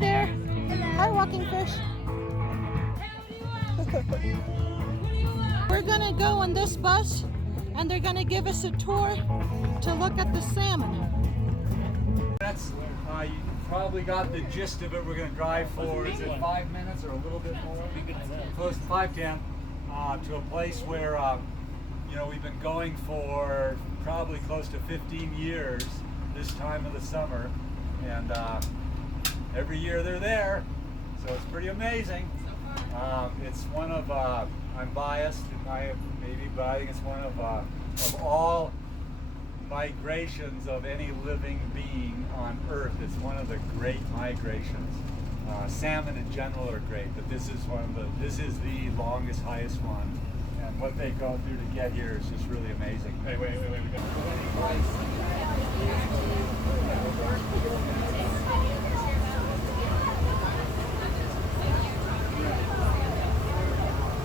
there. Hi, walking fish. We're gonna go on this bus and they're gonna give us a tour to look at the salmon. That's, you probably got the gist of it. We're gonna drive for, is it 5 minutes or a little bit more? Close to 5:10 to a place where, you know, we've been going for probably close to 15 years this time of the summer, and every year they're there, so it's pretty amazing. It's one of, I'm biased, maybe, but I think it's one of all migrations of any living being on Earth. It's one of the great migrations. Salmon in general are great, but this is the longest, highest one. And what they go through to get here is just really amazing. Hey, wait, we got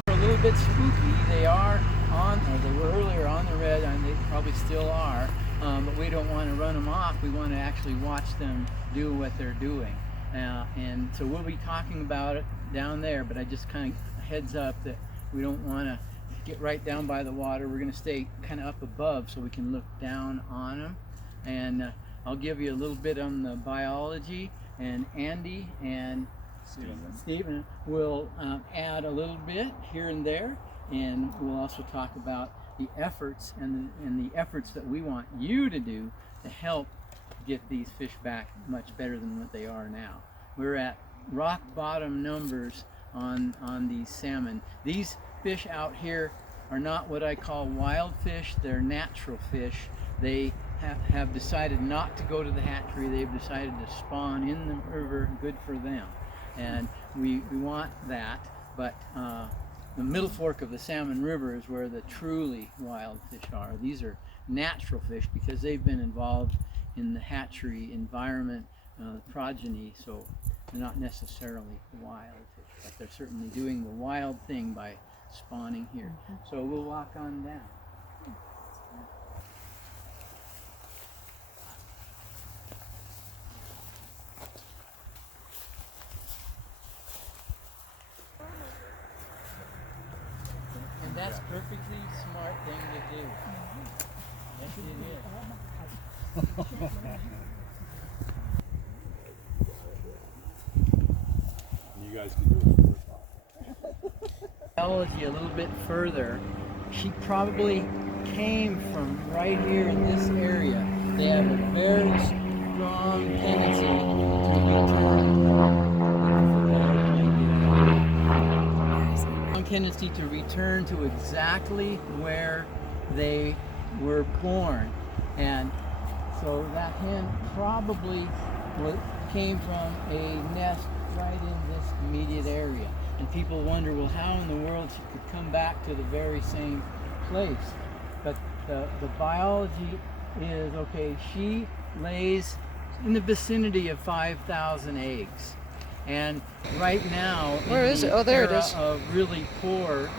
A little bit spooky. They are on, or they were earlier on the red, and they probably still are, but we don't want to run them off. We want to actually watch them do what they're doing. And so we'll be talking about it down there, but I just kind of heads up that we don't want to get right down by the water. We're going to stay kind of up above so we can look down on them. And I'll give you a little bit on the biology, and Andy and Stephen will add a little bit here and there, and we'll also talk about the efforts and the efforts that we want you to do to help get these fish back much better than what they are now. We're at rock bottom numbers on these salmon. These fish out here are not what I call wild fish, they're natural fish. They have decided not to go to the hatchery. They've decided to spawn in the river. Good for them. And we want that, but the middle fork of the Salmon River is where the truly wild fish are. These are natural fish because they've been involved in the hatchery environment, progeny, so they're not necessarily wild fish, but they're certainly doing the wild thing by spawning here. So we'll walk on down. And that's perfectly smart thing to do. Yes, it is. You guys can do it. Biology a little bit further, she probably came from right here in this area. They have a very strong tendency to return to exactly where they were born, and so that hen probably came from a nest right in this immediate area. And people wonder, well, how in the world she could come back to the very same place? But the biology is, okay, she lays in the vicinity of 5,000 eggs. And right now, Where is it? Oh, there it is. Of really poor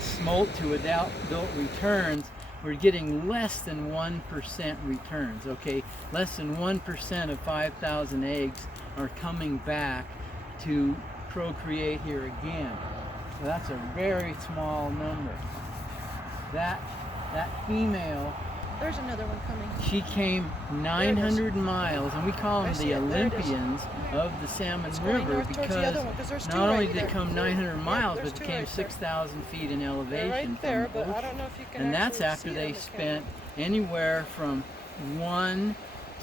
smolt to adult returns, we're getting less than 1% returns, okay? Less than 1% of 5,000 eggs are coming back to procreate here again. So that's a very small number. That female, There's another one coming. she came 900 miles, and we call them the Olympians of the Salmon River because not only did they come 900 miles, but they came 6,000 feet in elevation. Right there, but I don't know if you can. And that's after they spent anywhere from 1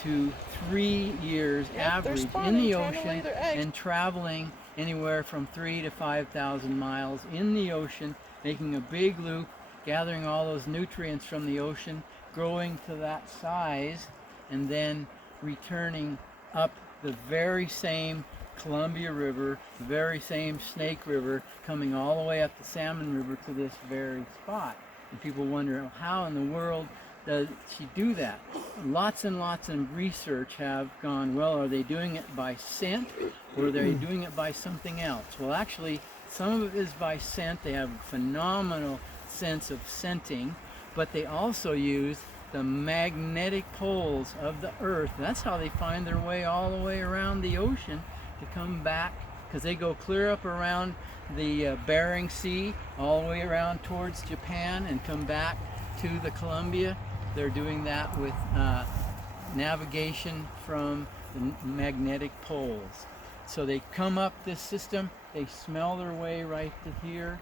to 3 years average in the ocean and traveling anywhere from 3,000 to 5,000 miles in the ocean, making a big loop, gathering all those nutrients from the ocean, growing to that size, and then returning up the very same Columbia River, the very same Snake River, coming all the way up the Salmon River to this very spot. And people wonder, how in the world does she do that? Lots and lots of research have gone, well, are they doing it by scent, or are they doing it by something else? Well, actually, some of it is by scent. They have a phenomenal sense of scenting, but they also use the magnetic poles of the earth. That's how they find their way all the way around the ocean to come back, because they go clear up around the Bering Sea, all the way around towards Japan and come back to the Columbia. They're doing that with navigation from the magnetic poles. So they come up this system, they smell their way right to here,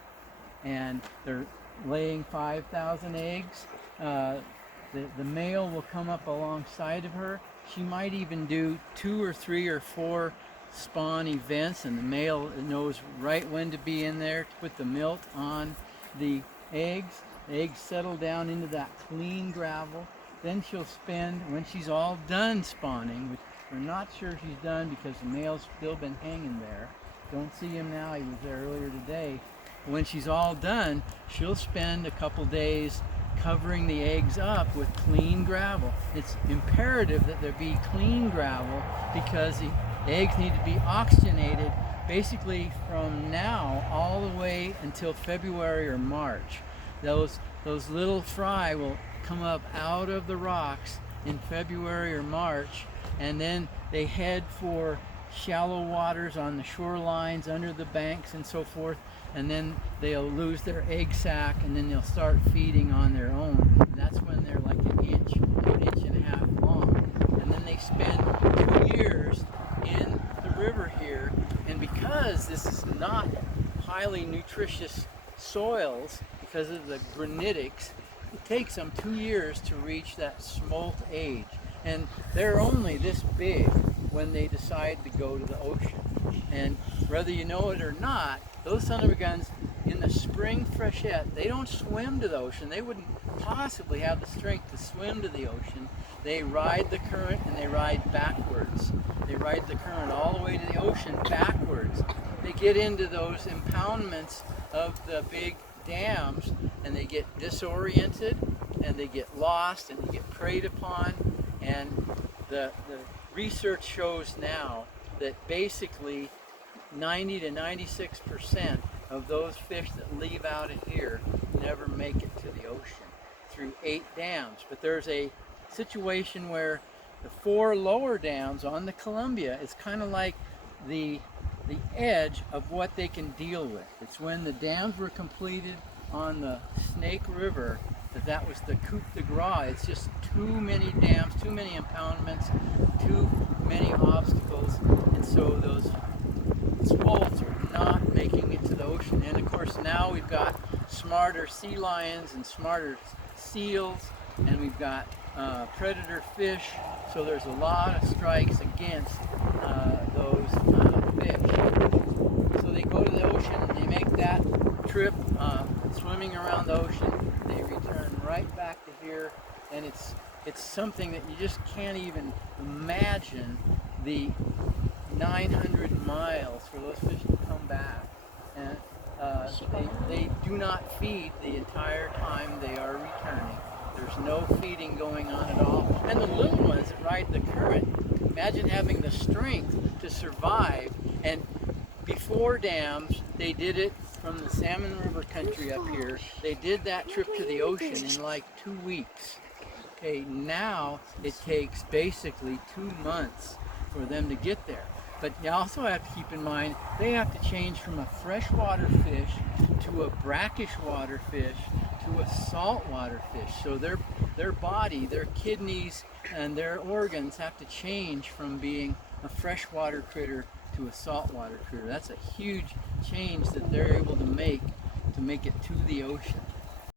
and they're laying 5,000 eggs. The male will come up alongside of her. She might even do 2 or 3 or 4 spawn events, and the male knows right when to be in there to put the milk on the eggs. The eggs settle down into that clean gravel. Then she'll spend, when she's all done spawning, which we're not sure she's done because the male's still been hanging there. Don't see him now, he was there earlier today. When she's all done, she'll spend a couple days covering the eggs up with clean gravel. It's imperative that there be clean gravel because the eggs need to be oxygenated basically from now all the way until February or March. Those little fry will come up out of the rocks in February or March, and then they head for shallow waters on the shorelines, under the banks and so forth, and then they'll lose their egg sac, and then they'll start feeding on their own. And that's when they're like an inch and a half long. And then they spend 2 years in the river here, and because this is not highly nutritious soils, because of the granitics, it takes them 2 years to reach that smolt age. And they're only this big when they decide to go to the ocean. And whether you know it or not, those son of a guns in the spring freshet, they don't swim to the ocean. They wouldn't possibly have the strength to swim to the ocean. They ride the current and they ride backwards. They ride the current all the way to the ocean backwards. They get into those impoundments of the big dams and they get disoriented and they get lost and they get preyed upon. And the research shows now that basically 90 to 96% of those fish that leave out of here never make it to the ocean through 8 dams. But there's a situation where the 4 lower dams on the Columbia is kind of like the edge of what they can deal with. It's when the dams were completed on the Snake River that was the coup de grace. It's just too many dams, too many impoundments, too many obstacles, and so those smolts are not making it to the ocean. And of course now we've got smarter sea lions and smarter seals, and we've got predator fish, so there's a lot of strikes against those fish. So they go to the ocean and they make that trip swimming around the ocean. They return right back to here, and it's something that you just can't even imagine, the 900 miles for those fish to come back. And they do not feed the entire time they are returning. There's no feeding going on at all. And the little ones that ride the current, imagine having the strength to survive. And before dams, they did it from the Salmon River country up here. They did that trip to the ocean in like 2 weeks. Okay, now it takes basically 2 months for them to get there. But you also have to keep in mind, they have to change from a freshwater fish to a brackish water fish to a saltwater fish. So their body, their kidneys, and their organs have to change from being a freshwater critter to a saltwater critter. That's a huge change that they're able to make it to the ocean.